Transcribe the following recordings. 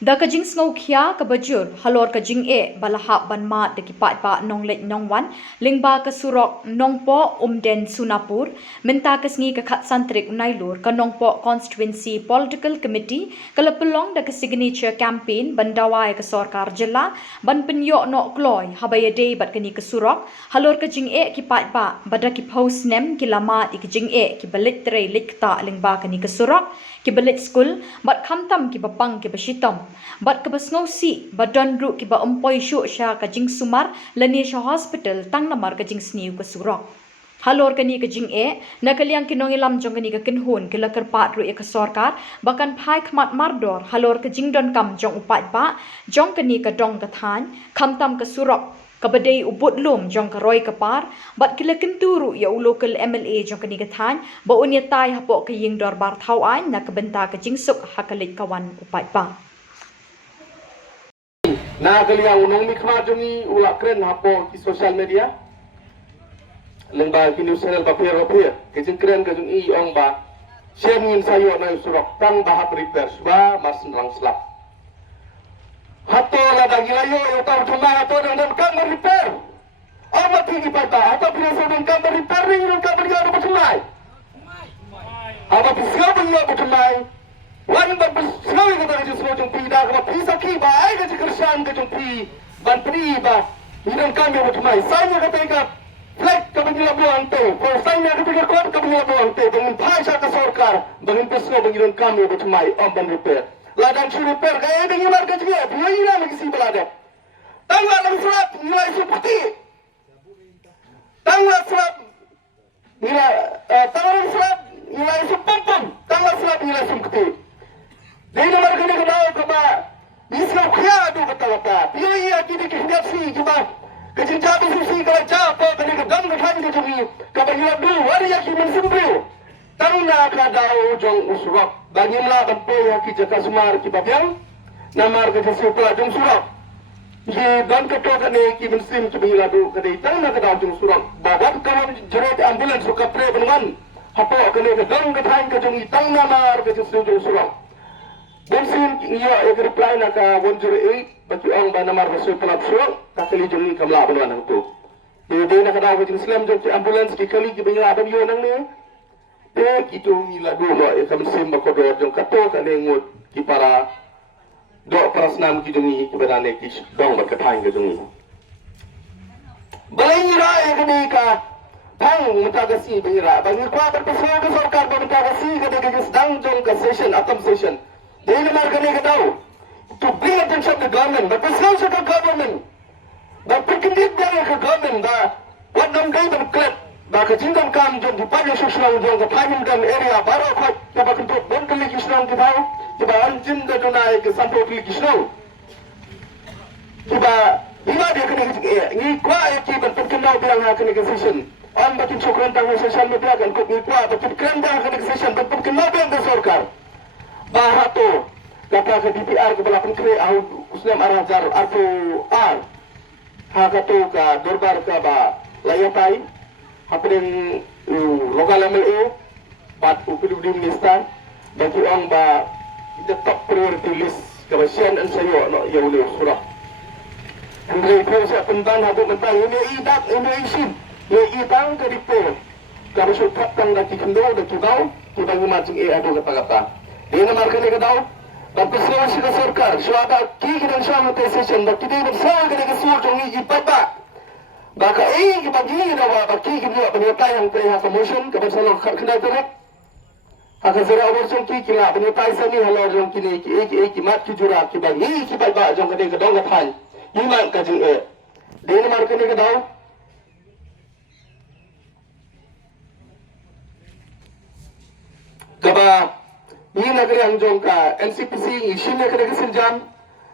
Da kajing sngau khia ka bajur halor kajing balaha banma de ki pa nong lek nong wan lingba ka surok nongpo umden sunapur minta ka sngi ka khat santrik nailur ka nongpo constituency political committee kala pelong da ka signature campaign bandawai ka sarkar jilla ban penyo no kloy habaya day bat kani ka surok halor kajing ki pa bada ki post nem ki lama ikjing ki balit tre likta lingba kani ka surok ki balit school bat khamtam ki bapang ki basitom bat ke basngau si badon ru ki ba empoi shu sha ka jing sumar lani sha hospital tang namar ka jing sniu ka surok halor kani ka jing na kaliang kinong ilam jong kani ka kinhun ki lakar pat ru ka sarkar bakan phai khmat mardor halor ka jing don kam jong upat pa jong kani ka dong ka than khamtam ka surok kabadai ubut lum jong ka roy ka par bat kila kenturu ya local MLA jong kani ka than ba unya tai hapo ka ying dor bar thau ai na ka benta ka jing suk hakalik kawan upat pa na kaliang unong mikma jongi ulak kren hapo ki social media lengba ki news channel ba pher pher ke jing kren ka jongi ong ba shen sayo na surok tang ba hap repair ba mas rang slap hato la dagilayo yo tar thuma hato dan kam repair ama tingi pata hato pina dan kam repair ring ron kam yo ba thumai ama pisga ba yo ba thumai wan ba pisga ko da jisro jong pi da ba pisa ki ba ai ga jikrshan ga jong pi ban pri ba hiran kam yo ba thumai sai ga tega flag ka bangila buang te ko sai ga tega kot ka bangila buang te bangun phai sa ka sarkar bangun pisga bangun kam yo ba thumai om ban repair ladang su repair ka ai dengi mar ka jige bioi na lagi si balada tangwa lang surat nilai seperti tangwa surat nilai tangwa surat nilai sepampam tangwa surat nilai seperti Dina mar ka daw ka ba isla khya do kata bioi ya ki de ki si ki ba ka jin ja bu si ka ja pa ka ni ka dam ka than ka jigi ka ba ila du wari ya ki min simbriu tangna ka daw jong uswak bangim la ban po ya ki jaka sumar ki babyang namar ka jasi pula jong surak ye dan ka to ka ne ki min sim ki bila du ka dei tangna ka daw jong surak babat ka jeret ambulance ka pre banwan hapo ka ne ka dam ka than ka jong tangna mar ka jasi jong surak bensin iyo ek reply na ka 108 batu ang ba namar ka pula surak ka kali jong kam la banwan ang to de na ka daw jong slam jong ambulance ki kali ki bila ban yo nang ne itu ila dulu ya kami simba ko do jong kato ka ne ngot ki para do prasnam ki jongi ki badane ki dong ba ka thang ka jongi balai ra e kani ka thang mutagasi bangira bangi kwa ba ko ka sarkar ba mutagasi ka de ka dang jong ka session atom session de na mar kani ka daw to bring attention to the government but this ka government but picking it down ka government ba what don't go to clip ba ka jingam kam jom di pa yesu slang jom ka phanim dan area baro khoi ka ba kunto bon kali kisnong ki thau ki ba anjin da dunai ke sampo kli kisnong ki ba ima de kene ni kwa e ki ban pun kenau bilang ha kene session am ba kin chokran tang social media kan ko ni kwa ba kin kren da kene session ban pun kenau bilang da sarkar ba hato kata ka DPR ke bala kre au uslam arajar arto ar ha ka to ka dorbar ka ba layapai hapren local MLA bat upiludi minister bagi orang ba the top priority list kabasian an sayo no yauli surah andre ko sa pendan hadu mentang ini idak ini isin ye idang ka dipo kabasut tang da kikendo da kigau kibang macing ado kata dina markane ka daw bagpaswa si ka sarkar suada ki gidan siya mo session bakti di bagsawa ka ka surjong ipapa baka ki pagi dawa baki ki buat penyatai yang terlihat promotion ke pasal kena teruk haka zera abortion ki kila penyatai sani halal jong kini ki mat ki jura ki bagi ki ba jong kene ke dong ka thai iman ka jing de mar kene ke daw kaba ni nagari ang jong ka NCPC ishin ne kene ke sinjam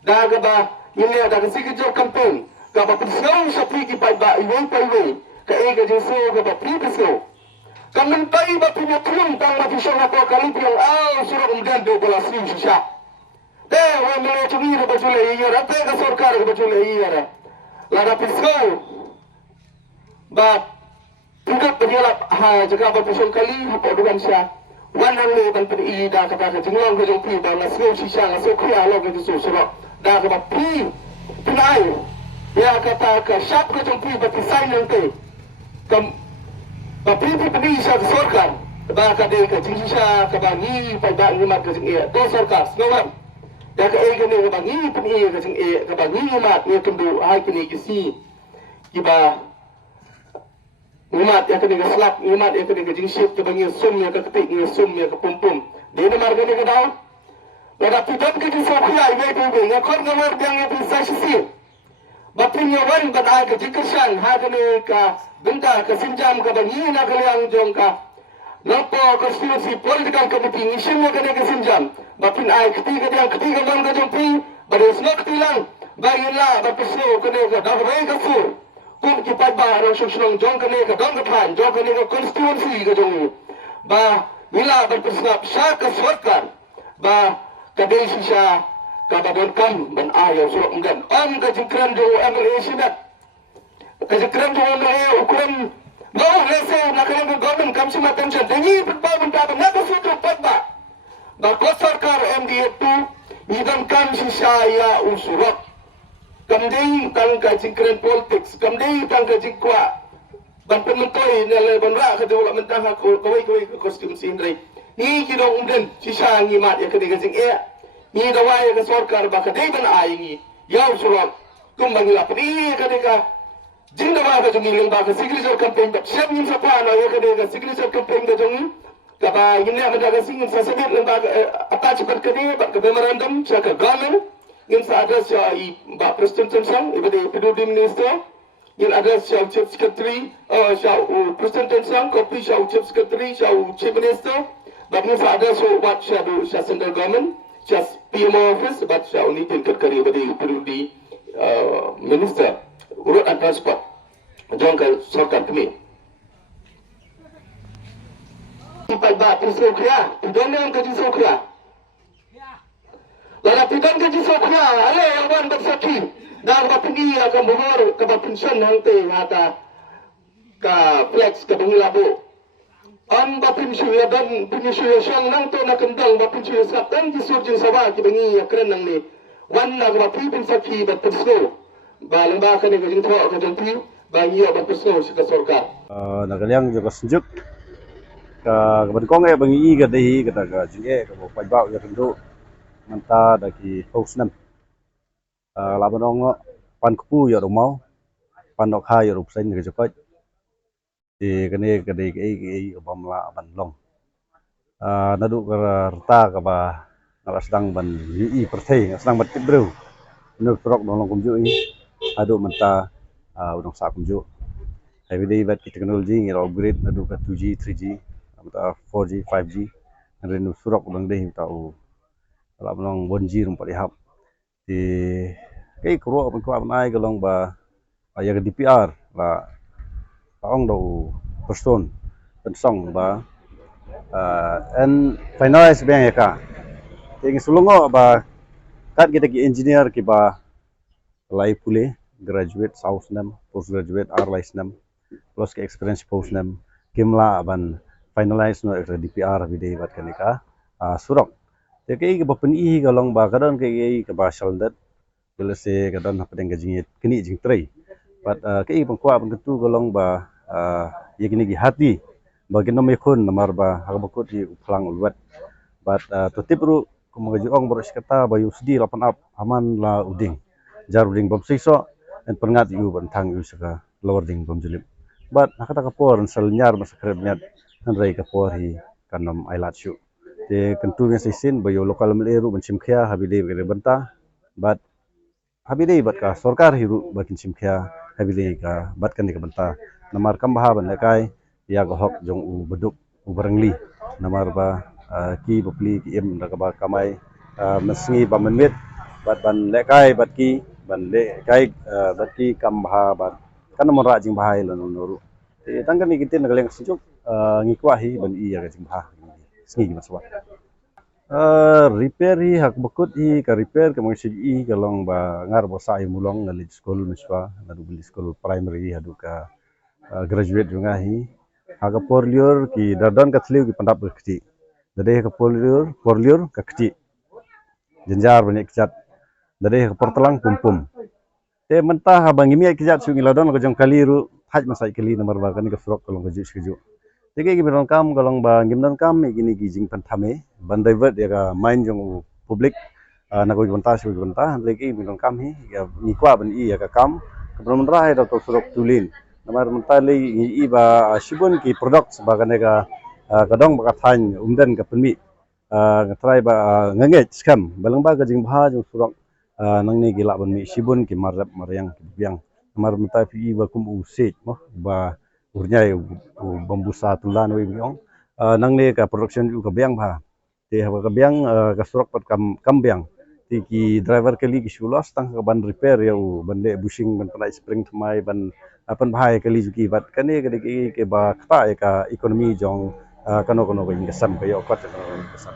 da gaba ini ada ke jok campaign kaba pisau sa pigi pa ba iway pa iway ka ega jeso kaba piso kamen pai ba pinatun tang mafisyon ako kalipyong surang umdan do bola slim shisha de wa mele chumi ro bachule iya rate ka sarkar ka bachule iya ra lada pisau ba tugat penyelap ha jaga ba pisau kali hapo dugan siya wan hang le ban pi da ka ka jinglong ka jong pi ba na sio shi sha na so khia lo ka su su lo da ka ba pi pinai ya ka ta ka shap ka jong pi ba pi sai nang te kam ba pi pi sha ka sarkar ba ka de ka jing sha ka ba ni pa ba ni ma ka jing e to sarkar snowam ya ka e ka ne ka ba ni pi ka jing e ka ba ni ma ni tum du hai ki ni ki si ki ba Umat yang kena selap, umat yang kena jingsip ke bangi sum yang ke ketik, yang sum yang ke pum-pum. Dia ni marga ni ke tahu? Pada tidak ke jingsip kuya, ibu ibu, ngakor ngamor yang itu saya sisi. Bapin yang wan badai ke jingkersan, ha kena ke benda ke sinjam ke bangi nak kalian jong ke. Nampo konstitusi political committee ngisim yang kena ke sinjam. Bapin ai ketiga wan ke jong pi, pada semua ketilang. Bayilah bapusno kena ke dah bayi ke sur. Kung kipat ba orang susunong jong kene ka dong kathan jong kene ka constituency ka jong ba mila berpersnap sa ka sarkar ba kadesi siya ka babon kam ban ayaw surok nggan ka jingkran jo MLA sinat ka jingkran jo MLA ukuran no lese na kene ka government kam sima tension dengi pa banta ba na ka suto pat ba ko sarkar MDA 2 idan kam si saya usurok kamdei tangka jingkren politics kamdei tangka jingkwa ban pementoi nele ban ra ka dewa mentah ko koi kostum sindrai ni kidong umden sisa ngi mat ya kede jing e ni dawai ka sarkar ba ka dei ban ai ngi yaw suram kum bangi la pri ka de ka jing dawa ka jungi leng ba ka signature campaign ba shem nim sa pa na ya kede ka signature campaign ka jong ka ba yin ne ba ka singin sa sabit leng ba attach ba ka de ba ka memorandum sa ka government yang address ya Mbak Presiden Tensang, ibu PDD Minister, yang address ya Chief Secretary, Presiden Tensang, kopi ya Chief Secretary, ya Chief Minister, bagi yang address ya buat ya Central Government, ya PMO Office, buat ya ini tingkat kari ibu PDD Minister, urut dan transport, jangan ke sarkar kami. Kita buat Presiden Kria, jangan yang kaji Kria. Dalam pidan ke jiso kya ale awan bersaki dan bapini akan bohor ke bapinsan hangte hata ka flex ke banglabu an bapin suya dan punya suya sang nang to na kendang bapin suya sap dan jisur jin sawa ki bangi akren nang ni wan na bapi pin saki bat persno balang ba kan ke jin tho ka janti bangi bat persno si ka sarkar nakaliang juga sejuk ka berkong bangi ga dehi kata ka jinge ka bo pajbau ya kendo manta daki hosnam labanong pan kupu ya rumau pan dokha ya rup sen ke jokot di kene kede ke obamla banlong nadu rta ka ba ngala sedang ban yi perthei sedang bat bro nur trok dong kumju ini adu menta udang sa kumju everyday bat technology ngira upgrade nadu ka 2G 3G menta 4G 5G nanu surok udang deh tau kalau belum bonjir rumpat lihap di kei kuro apa kau apa galong ba ayah ke DPR lah taong do person pensong ba and finalize bank ya ka tinggi sulungo ba kat kita ki engineer ki ba lai pule graduate south nam postgraduate arlais nam plus ke experience post nam kimla ban finalize no DPR bide bat kanika surok jadi kebapan ini kalau bakaran kayak kebasal dat, kalau se kadang apa yang kajingit kini jing tray, but kayak pengkuat pengketu kalau ya gini hati, bagi nama ikon namar hak bakut di pelang ulwat, but tetap perlu kemudian orang bersekata bayu sedih lapan up aman la uding, jar uding bom sisok, dan perngat yu bentang yu seka lower ding bom jelip, but nak kata kapor selnyar masa kerebnyat, dan rai kapor hi kanam ailat syu. Di kentunya sisin bayo lokal meleru bencim kya habide bere benta bat habide bat ka sarkar hiru bakin simkya habide ka bat kan di benta namar kam baha ban kai ya go hok jong u beduk u barangli namar ba ki bopli ki em da ba kamai mesngi ba menit bat ban lekai bat ki ban lekai bat ki kam baha bat kan nomor rajing bahai lan noru tangkan ni kitin nagaleng sejuk ngikwahi ban iya ka jing baha sengi maswa repair hi hak bakut hi ka repair ka mangsi i kalong ba ngar bosa i mulong ngali school miswa nadu beli school primary hadu ka graduate junga hi hak porlior ki dardan ka thliu ki pandap kti dari ke porliur ke kecil jenjar banyak kejat dari ke portelang pum te mentah abang imi kejat sungi ladon ke jong kaliru haj masai kali nomor bakan ke frok kalau ke juju tege gi beron kam kalau bang gimnon kam gini gijing pentame bandai vet ya ka main jong publik na ko jonta lagi beron kam hi ya ni kwa ban i ya ka kam keberon rai da to frok tulin nomor mentali i ba shibun ki product sebagai ka kadang bakathan umdan ka penmi try ba nganget skam balang ba gajing bha jong surok nang ni gila ban mi shibun ki marap maryang biang mar mata pi ba kum usej mo ba urnyai bambusa tulan wi biong nang ni ka production ju ka biang bha te ha ka biang ka surok pat kam biang ti ki driver kali ki shulos tang ka ban repair ya ban le bushing ban panai spring thmai ban apan bhai kali ju ki bat kane ke ba khata ka ekonomi jong kano ko ingasam kayo kot ko ingasam